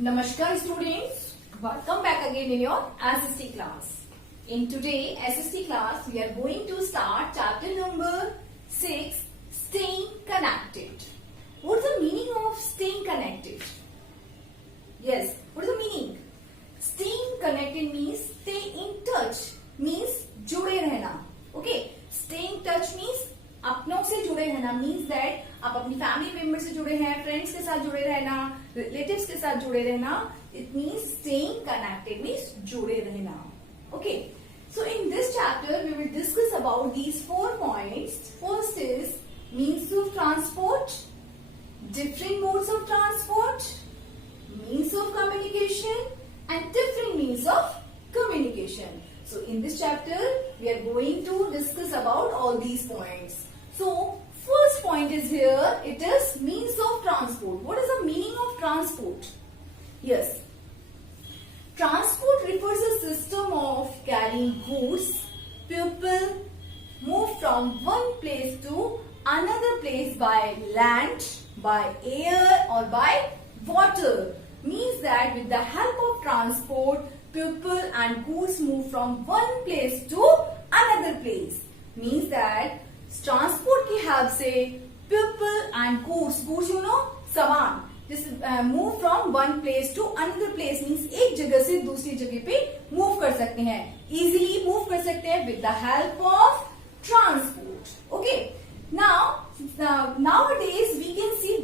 Namaskar students, welcome back again in your SST class. In today SST class we are going to start chapter number 6, staying connected. What's the meaning of staying connected? Yes, what is the meaning? Staying connected means stay in touch, means जुड़े रहना. Okay, stay in touch means अपनों से जुड़े रहना, means that आप अपनी family member से जुड़े हैं, फ्रेंड्स के साथ जुड़े रहना, रिलेटिव्स के साथ जुड़े रहना. It means staying connected means जुड़े रहना. Okay, so in this chapter we will discuss about these 4 points. First is means of transport, different modes of transport, means of communication and different means of communication. So in this chapter we are going to discuss about all these points. So first point is here, it is means of transport. What is the meaning of transport? Yes, transport refers a system of carrying goods, people move from one place to another place by land, by air or by water. Means that with the help of transport people and goods move from one place to another place. Means that transport की help से people and goods you know सामान just move from one place to another place means एक जगह से दूसरी जगह पे move कर सकते हैं, easily move कर सकते हैं with the help of transport. Okay, now nowadays we can see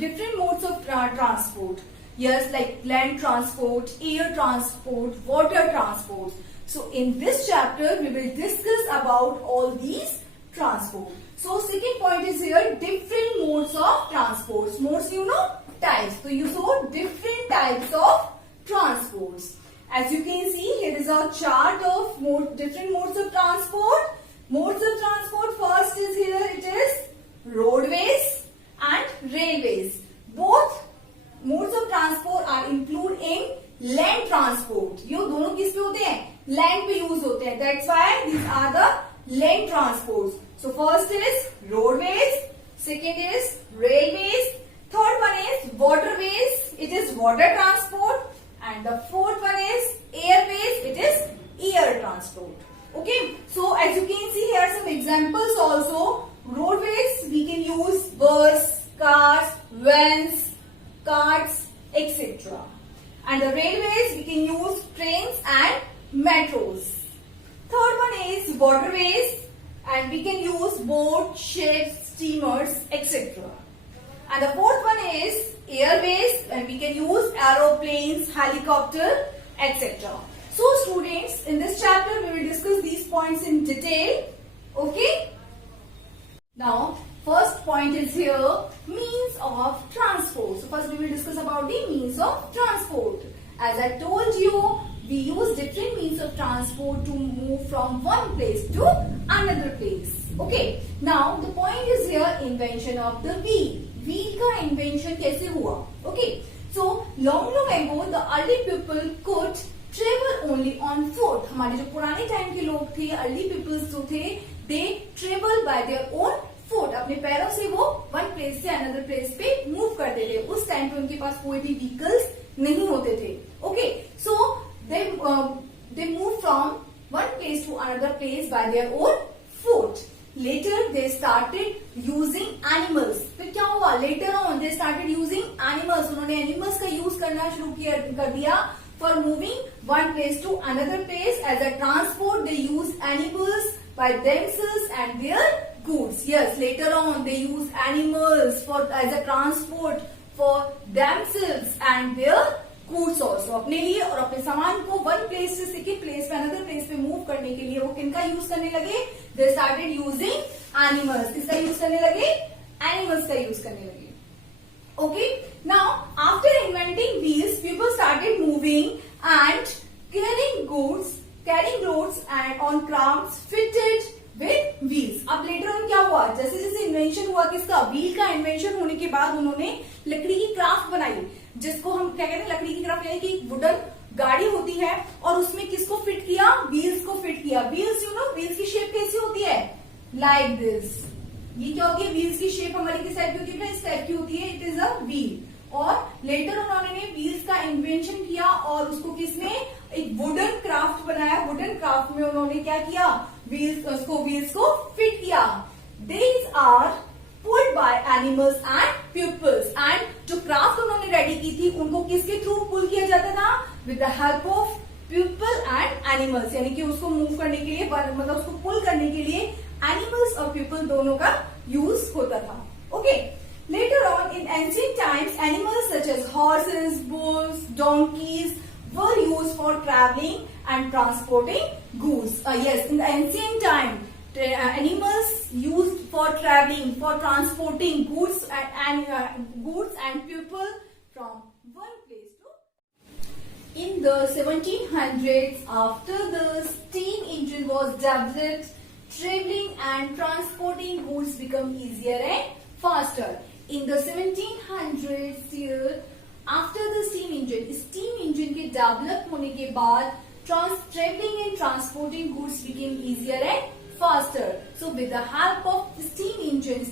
different modes of transport. Yes, like land transport, air transport, water transport. So in this chapter we will discuss about all these transport. So second point is here, different modes of transports. Modes you know types. So you saw different types of transports. As you can see, here is a chart of different modes of transport. Modes of transport, first is here, it is roadways and railways. Both modes of transport are included in land transport. ये दोनों किस पे होते हैं? Land पे use होते हैं. That's why these are the land transports. So first is roadways, second is railways, third one is waterways, it is water transport, and the fourth one is airways, it is air transport. Okay, so as you can see here some examples also. Roadways we can use bus, cars, vans, carts, etc. And the railways we can use trains and metros. Third one is waterways and we can use boats, ships, steamers, etc. And the fourth one is airways and we can use aeroplanes, helicopter, etc. So students, in this chapter we will discuss these points in detail. Okay? Now first point is here, means of transport. So first we will discuss about the means of transport. As I told you, we use different means of transport to move from one place to another place. Okay. Now the point is here, invention of the wheel. Wheel का invention कैसे हुआ? Okay. So long ago the early people could travel only on foot. हमारे जो पुराने time के लोग थे, early people जो थे, they travel by their own foot, अपने पैरों से वो वन प्लेस से अनदर प्लेस पे मूव करते थे. उस टाइम पे उनके पास कोई भी व्हीकल्स नहीं होते थे. Okay, so they move from one place to another place by their own foot. Later they started using animals. फिर क्या हुआ? Later on they started using animals. उन्होंने एनिमल्स का यूज करना शुरू कर दिया for moving one place to another place. As a transport they use animals by themselves and their goods. Yes, later on they use animals as a transport for themselves and their goods also. अपने लिए और अपने सामान को one place से second place पे another place पे move करने के लिए वो किनका यूज करने लगे? They started using animals. किसका यूज करने लगे? Animals का यूज करने लगे. Okay, now after inventing wheels, people started moving and carrying loads and on crafts fitted with wheels. अब later on क्या हुआ? जैसे जैसे इन्वेंशन हुआ किसका? व्हील का इन्वेंशन होने के बाद उन्होंने लकड़ी की क्राफ्ट बनाई, जिसको हम क्या कहते हैं? लकड़ी की क्राफ्ट यानी कि वुडन गाड़ी होती है और उसमें किसको फिट किया? व्हील्स को फिट किया. व्हील्स यू नो, व्हील्स की शेप कैसी होती है? Like this. ये क्या होती है? व्हील्स की शेप हमारी किस टाइप की होती है? इस टाइप की होती है. It is a wheel. और लेटर उन्होंने का इन्वेंशन किया और उसको किसने एक वुडन क्राफ्ट बनाया. वुडन क्राफ्ट में उन्होंने क्या किया, व्हील्स को फिट किया. These are pulled by animals and pupils. And जो क्राफ्ट उन्होंने रेडी की थी उनको किसके थ्रू पुल किया जाता था, with the help of people and animals. यानी कि उसको मूव करने के लिए, मतलब उसको पुल करने के लिए एनिमल्स और पीपल दोनों का यूज होता था. Okay. Later on in ancient times, animals such as horses, bulls, donkeys were used for traveling and transporting goods. Yes, in the ancient time, animals used for traveling, for transporting goods and people from one place to. In the 1700s, after the steam engine was developed, traveling and transporting goods become easier and faster. In the 1700s, after the steam engine के develop होने के बाद traveling and transporting goods became easier and faster. So with the help of steam engine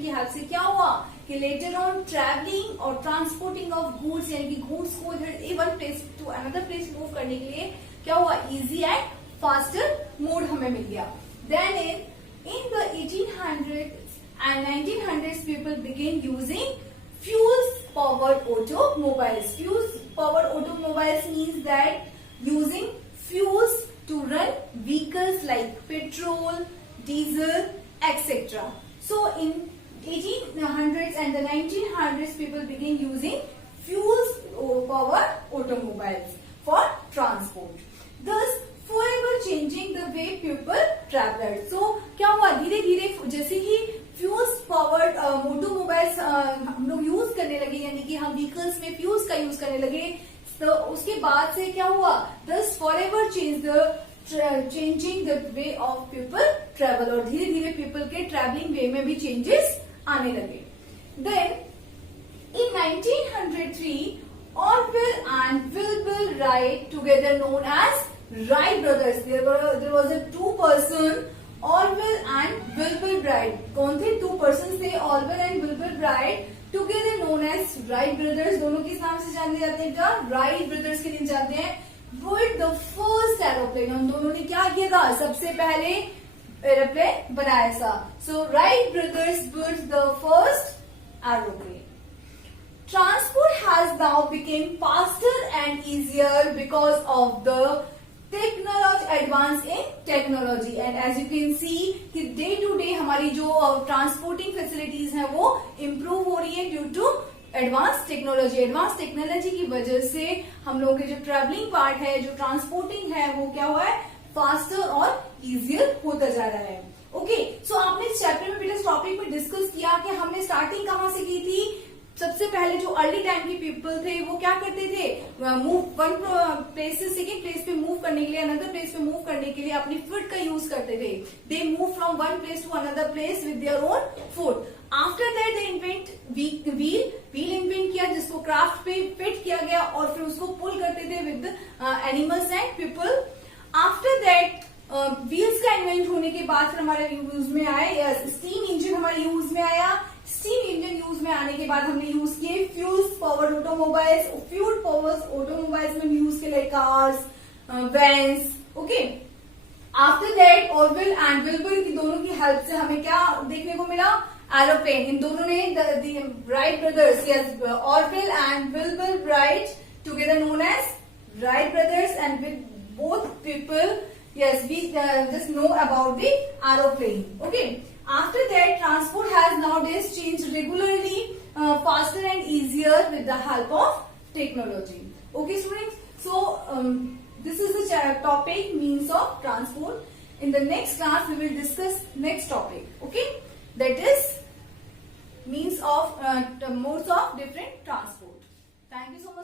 की help से क्या हुआ कि later on traveling और transporting of goods, यानी कि goods को इधर one place to another place move करने के लिए क्या हुआ, easy and faster mode हमें मिल गया. Then in the 1800s and 1900s, people began using fuel-powered automobiles. Fuel-powered automobiles means that using fuels to run vehicles like petrol, diesel, etc. So in 1800s and the 1900s, people began using fuel-powered automobiles for transport. Thus, forever changing the way people traveled. So क्या हुआ, धीरे धीरे जैसे ही fuels powered automobiles हम लोग use करने लगे, यानी कि हम व्हीकल्स में फ्यूल्स का यूज करने लगे, तो उसके बाद से क्या हुआ, दस forever changing the way of people travel. और धीरे धीरे पीपल के ट्रेवलिंग वे में भी चेंजेस आने लगे. Then in 1903, Orville and Wilbur Wright, together known as Wright brothers. There was a two-person Orville and Wilbur Wright. कौन थे two persons थे, Orville and Wilbur Wright, together known as Wright brothers. दोनों किस नाम से जाने जाते हैं, Wright brothers के लिए जानते हैं. Built the first aeroplane. उन दोनों ने क्या किया था, सबसे पहले एरोप्लेन बनाया था. So Wright brothers built the first aeroplane. Transport has now become faster and easier because of the advance in technology. And as you can see कि day to day हमारी जो transporting facilities हैं वो improve हो रही है due to advanced technology. Advanced technology की वजह से हम लोगों के जो traveling part है, जो transporting है, वो क्या हुआ है, faster और easier होता जा रहा है. ओके, सो आपने इस चैप्टर में बेटा इस टॉपिक में डिस्कस किया कि हमने स्टार्टिंग कहाँ से की थी. सबसे पहले जो अर्ली टाइम के पीपल थे वो क्या करते थे, मूव वन प्लेस से सेकेंड प्लेस पे मूव करने के लिए, अनदर प्लेस पे मूव करने के लिए अपनी फुट का यूज करते थे. They move from one place to another place with their own foot. After that they invent wheel invent किया, जिसको क्राफ्ट पे फिट किया गया और फिर उसको पुल करते थे with animals and people. After that wheels का इन्वेंट होने के बाद फिर हमारे यूज में आया स्टीम इंजन, हमारे यूज में आया. स्टीम इंजन यूज में आने के बाद हमने यूज किए fuels powered automobiles. Fuel powered automobiles में यूज किए like cars, vans. Okay, after that Orville and Wilbur की दोनों की हेल्प से हमें क्या देखने को मिला, एरोप्लेन. इन दोनों ने Wright brothers, yes, Orville and Wilbur Wright, together known as Wright brothers, and with both people, yes, we just know about the aeroplane. Okay, after that transport has nowadays changed regularly, faster and easier with the help of technology. Okay students, so this is the topic means of transport. In the next class we will discuss next topic. Okay, that is means of modes of different transport. Thank you so much.